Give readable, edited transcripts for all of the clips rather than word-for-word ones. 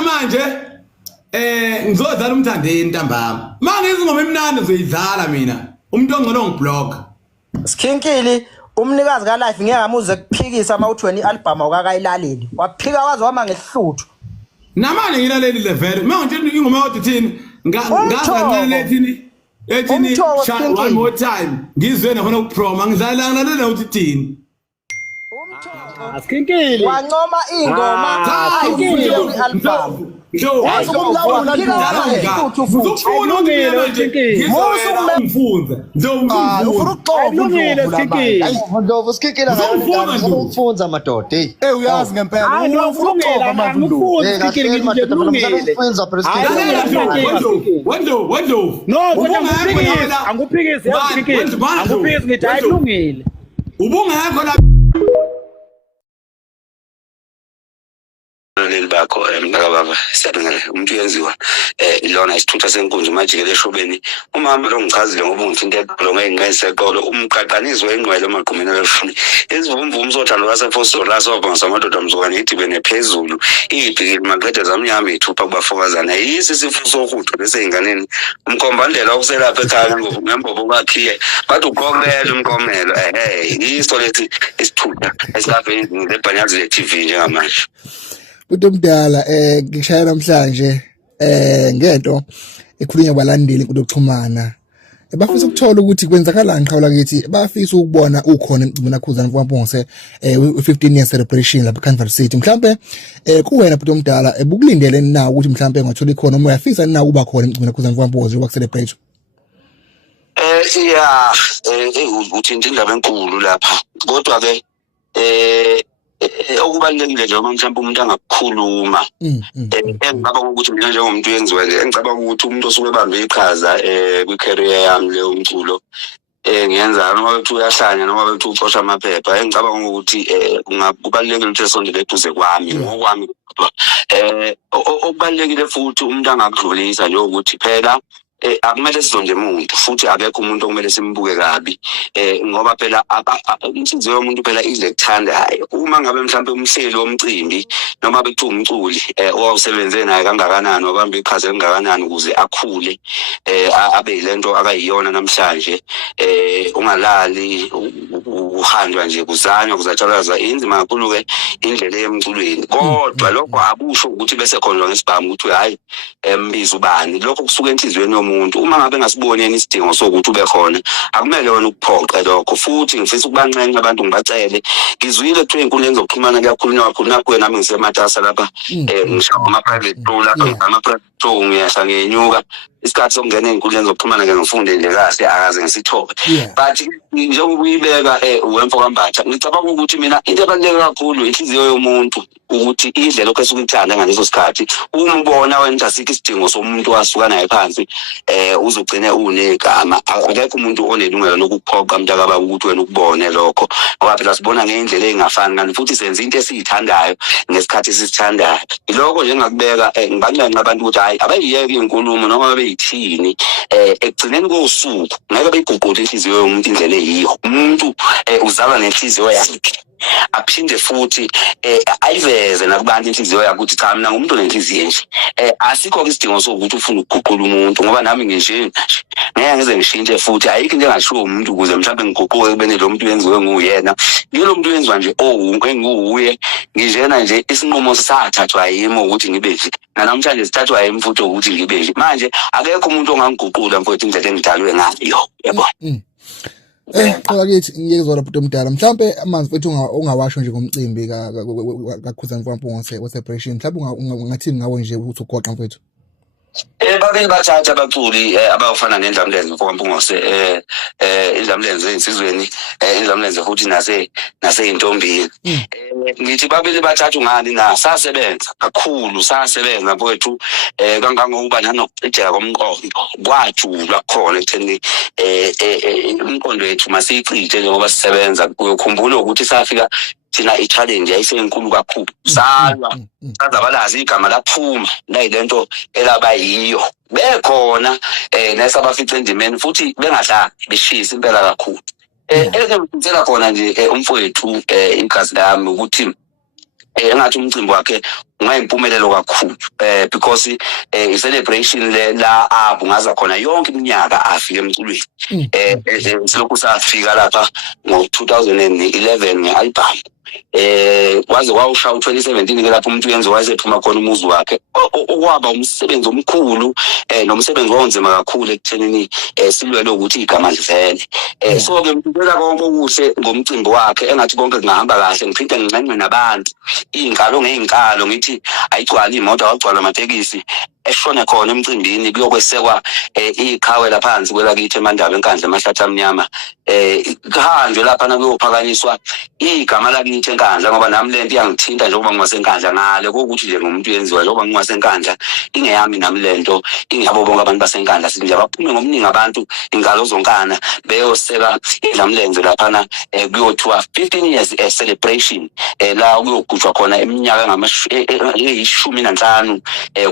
manje ngizodlala umthandeni ntambama mangizi ngoma emnandi ngizoyidlala mina umuntu ongcono ngiblock Skinkili umnikazi ka life ngeke ngamuze kuphikisa ama uthweni album awukakayilaleli waphika wazi wama ngesihluthu namanje ngilaleli level manje ingoma yodwa thini ngazancane ethini one more time ngizwe nakhona ukuproma ngidlala ngalalela uthi thini Skinkili wancoma ingoma ayifuni album Ufunza amadoda uyazi ngempela ubungekho la bakho mntaka baba siyabingelela umuntu uyenziwa ilona isithutha senkundla majikele eshobeni umama lo ngichazile ngoba ngithinta eqolo ngeyinqeseqolo umqaqanizwe engqwele emaqhumeni aleshumi izivumvumu sothando lasefoso lasoba ngasamadoda mzukwane idibene phezulu ibhikili maqede zamnyama ithupha kubafokazana yisi isifuso sohudo bese inganeni umkhombandlela okuselapha ekhaya ngembobo kwakhiye bathi uqokelela umqomelo iso lethi isithutha esilapha lebhanyazi le-TV njengamanje Utomdala ngishaya namhlanje ngento ekhulunywa abalandeli kuxhumana bafisa ukuthola ukuthi kwenzakalani qhawula kithi bafisa ukubona ukhona emcibini akhuzana kwaMpongose 15 year celebration lapha eCanterbury City mhlambe kuwena bhuti omdala bukulindele na ukuthi mhlambe ngathola ikhona uma uyafisa na ukuba khona emcibini akhuzana kwaMpongose ukuba celebrate uthinta indaba enkulu lapha kodwa ke okubalekile nje uma mhlawumbe umuntu angakukhuluma engicabanga ukuthi mina njengomuntu yenziwe nje engicabanga ukuthi umuntu osuke ebambe iqhaza kwi-career yami leyo umculo ngiyenza noma bethi uyahlanya noma bethi ucosha amaphepha engicabanga ukuthi kubalekile ukuthi esondele eduze kwami ngokwami kodwa okubalekile futhi umuntu angakudlulisa nje ukuthi phela akumele sizonje umuntu futhi akekho umuntu okumele simbuke kabi ngoba phela inhliziyo yomuntu phela idle kuthandayo uma ngabe mhlawumbe umhleli womcimbi noma bekuthiwa umculi owawusebenze naye kangakanani wabamba iqhaza kangakanani ukuze akhule abe yilento akayiyona namhlanje ungalali uhanjwa nje kuzanywa kuzatshalazwa inzima kakhulu ke indlela yemculweni kodwa lokho akusho ukuthi bese khona ngesibhamu ukuthi hayi mbiza ubani lokho kusuka enhliziyweni yomuntu uma ngabe ngasiboneni isidingo sokuthi ube khona akumele wena ukuphoqa lokho futhi ngifisa ukubancenga abantu ngibacele ngizwile kuthiwa inkundleni zokuxhumana kuyakhulunywa kakhulu nakuwe nami ngisematasa lapha ngishaya ama-private tour lapha ama-private tour ngiyahla ngenyuka isikhathi sokungena ey'nkundleni zokuxhumana ke ngifunde nje kahle akaze ngisithobe but njengoba uyibeka uwemfo kambatha ngicabanga ukuthi mina into ebaluleke kakhulu inhliziyo yomuntu ukuthi indlela okhesuke ithanda ngaleso sikhathi uma ubona wena asikho isidingo somuntu wasuka naye phansi uzogcine unegama akekho umuntu onelungelo lokuphoqa mntaka baba ukuthi wena ukubone lokho ngoba phela sibona ngendlela engafani kanti futhi senza into esiyithandayo ngesikhathi esisithandayo iloko nje ngakubeka ngibancenga abantu ukuthi hayi abayiyeke inkulumo noma beyithini ekugcineni kosuku ngeke beyiguqule inhliziyo yomuntu indlela eyiyo umuntu uzalwa nenhliziyo yakhe aphinde futhi ayiveze nakubantu inhliziyo yakhe ukuthi cha mina ngumuntu onenhliziyo nje asikho isidingo sokuthi ufune ukuguqula umuntu ngoba nami ngeke ngize ngishintshe futhi ayikho into engashiwo umuntu ukuze mhlawumbe ngiguquke kubene lo muntu wenziwe nguyena ngilo muntu wenziwa nje enguye ngijena nje isinqumo sisathathwa yimi ukuthi ngibe nje namhlanje sithathwa yimi futhi ukuthi ngibe nje manje akekho umuntu ongangiguqula mfowethu indlela engidalwe ngayo yabona Qala kithi ngiyezona bhuti omdala mhlambe amanzi wethu ungawasho nje ngomcimbi kakhuzana kwaMpongose celebration mhlambe ungathini ngawo nje ukuthi ugoqa mfowethu babili bathatha abaculi abafana neNdlamlenze kwaMpongose iNdlamlenze insizweni iNdlamlenze futhi naseyintombini ngithi babili bathatha ngani na sasebenza kakhulu sasebenza mfowethu kangangokuba nanokucijeka komqondo kwajula khona ekutheni umqondo wethu masiyicije njengoba sisebenza uyokhumbula ukuthi safika thina i-challenge yayisenkulu kakhulu salwa sazabalazi igama laphuma nayilento elaba yiyo bekhona nesabafica endimeni futhi bengahlali beshisa impela kakhulu ngicela khona nje umfowethu inkazi lami ukuthi engathi umcimbi wakhe ngayimpumelelo kakhulu because i-celebration la abungaza khona yonke iminyaka afike emculweni silokhu safika lapha ngo-2011 nge-album waze wawusha u-2017 ke lapho umuntu uyenze wayesephuma khona umuzi wakhe okwaba umsebenzi omkhulu nomsebenzi wonzima kakhulu ekuthenini silwele ukuthi igama livele so ke ngicela konke okuhle ngomcimbi wakhe engathi konke kungahamba kahle ngiphinde nginxenxe nabantu izinkalo ngeinkalo ngithi ayigcwala imoto awagcwala amatekisi eshone khona emcimbini kuyokwesekwa iqhawe laphansi kwelakithi eMandaba enkandla emahlathi amnyama kuhanjwe lapha nakuyophakanyiswa igama lakithi enkandla ngoba nami lento iyangithinta njengoba ngiwasenkandla ngale kokuthi nje ngumuntu yenziwa njengoba ngiwasenkandla ingeyami nami lento ingiyabo bonke abantu basenkandla sithi nje baphume ngomningi abantu ingalo zonkana beyoseka idlamlenze laphana kuyothiwa 15 years celebration la kuyogujwa khona eminyaka ngama-15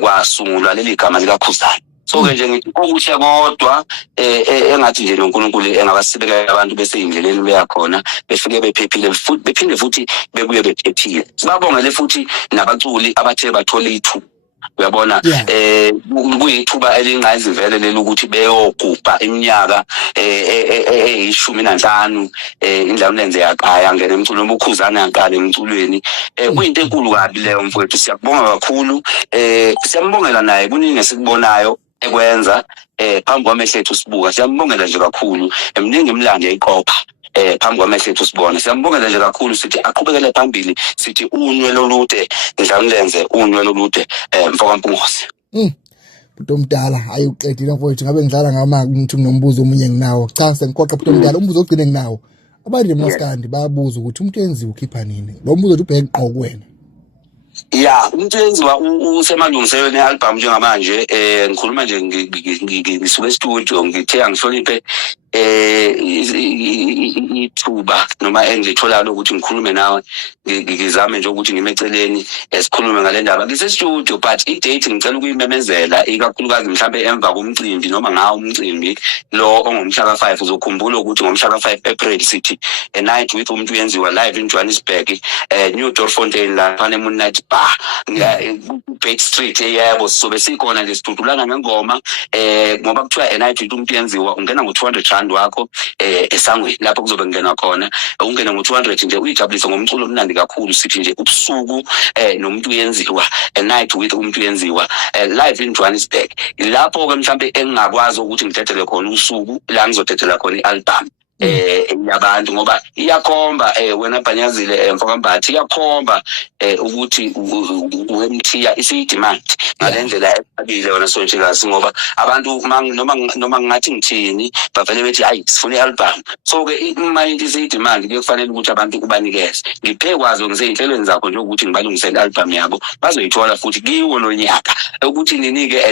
kwasungulwa leli gama likaKhuzani. So ke nje ngithi okuhle kodwa engathi nje noNkulunkulu engabasibeka abantu beseyindleleni beyakhona befike bephephile futhi bephinde futhi bebuye bephephile. Sibabongele futhi nabaculi abathe bathola ithuba. Uyabona kuyithuba elingayizivele leli ukuthi beyogubha iminyaka e15 indlamlenze yaqaya ngene emculweni uKhuzani yaqala emculweni kuyinto enkulu kabi leyo mfowethu siyakubonga kakhulu siyambongela naye kuningi esikubonayo ekwenza phambi kwamehlo ethu sibuka siyambongela nje kakhulu eminingi imlando yayiqopha phambi kwamehlo ethu sibona siyambongela nje kakhulu sithi aqhubekele phambili sithi unywele olude ndlamlenze unywele olude mfokaMpungosi Bhuti omdala ayuqedile mfowethu ngabe ngidlala ngama ngithi nombuzo omunye nginawo cha sengiqoqa bhuti omdala umbuzo ogcine nginawo abantu eMaskandi bayabuza ukuthi umuntu yenziwa ukhipha nini lo mbuzo ubheke qho kuwena ya umuntu yenziwa usemalungiselweni e-album njengamanje ngikhuluma nje ngisuka e-studio ngithe angihloniphe ithuba noma engitholayo ukuthi ngikhulume nawe ngizame nje ukuthi ngimeceleni sikhulume ngale ndaba ngise-studio but i-date ngicela ukuyimemezela ikakhulukazi mhlambe emva komcimbi noma ngawo umcimbi lo ongomhla ka5 uzokhumbula ukuthi ngomhla ka5 April sithi a night with umuntu yenziwa live in Johannesburg New Doorfontein lapha eMoonlight Bar Bait Street yebo sobe sikhona nje sidudulana ngengoma ngoba kuthiwa a night with umuntu yenziwa ungena ngo200 wakho esangweni lapho kuzobe ngena khona ungena ngo200 nje uyijabulisa ngomculo omnandi kakhulu sithi nje ubusuku nomuntu yenziwa a night with umuntu yenziwa live in Johannesburg lapho ke mhlambe engakwazi ukuthi ngidedele khona usuku la ngizodedela khona ialbum yabantu ngoba iyakhomba wena Bhanyazile Mfokambathi iyakhomba ukuthi uMthiya isiyidemand ngalendlela ebile wona Sonjekazi ngoba abantu noma ngathi ngithini bavele bethi hayi sifuna ialbum so ke mind isiyidemand kufanele ukuthi abantu kubanikeze ngiphekwazi ngisezinhlelweni zakho nje ukuthi ngibalungisele ialbum yabo bazoyithola futhi kiwo lo nyaka ukuthi ninike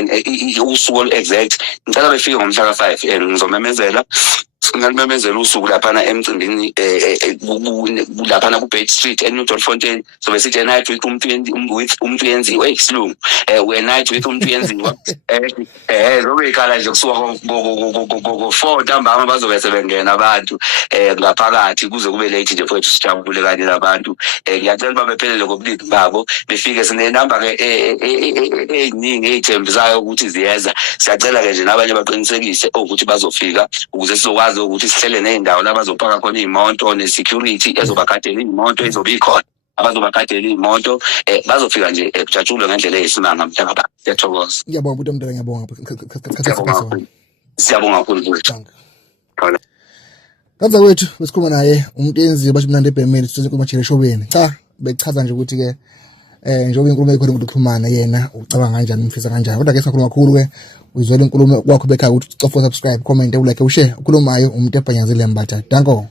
usuku exact ngicela befike ngomhla ka5 ngizomemezela ngalimemezela usuku laphana emcimbini laphana ku-Bait Street eNew Doorfontein so besithi a night with umuntu yenziwa isilungu a night with umuntu yenziwa lobe ikhala nje kusuka ngo4 ntambama bazobe sebengena abantu ngaphakathi kuze kube late nje futhi sijabule kanye nabantu ngiyacela babephelele ngobuningi babo befike sinenamba ke eziningi ezithembisayo ukuthi ziyeza siyacela ke nje nabanye baqinisekise ukuthi bazofika ukuze sizokwazi ukuthi sihlele nendawo la bazopaka khona imoto ne-security ezobagadela imoto ezobikhona abazobakadela imoto bazofika nje kujatshulwe ngendlela eyisimanga mhlanga ba siyathokoza ngiyabonga bhuti omdala ngiyabonga siyabonga kakhulu kanza wethu besikhuluma naye umuntu yenziwe basho mnandi ebhemeni sithoze kuMajele Eshobeni cha bechaza nje ukuthi ke njengoba inkulumo ekhona ukuthi uxhumana yena ucabanga kanjani umfisa kanjani kodwa ke sikhuluma kakhulu ke uyizwela inkulumo kwakho bekhaya ukuthi ucofa subscribe comment ulike ushare ukhulumayo umuntu eBhanyazile Mbatha danko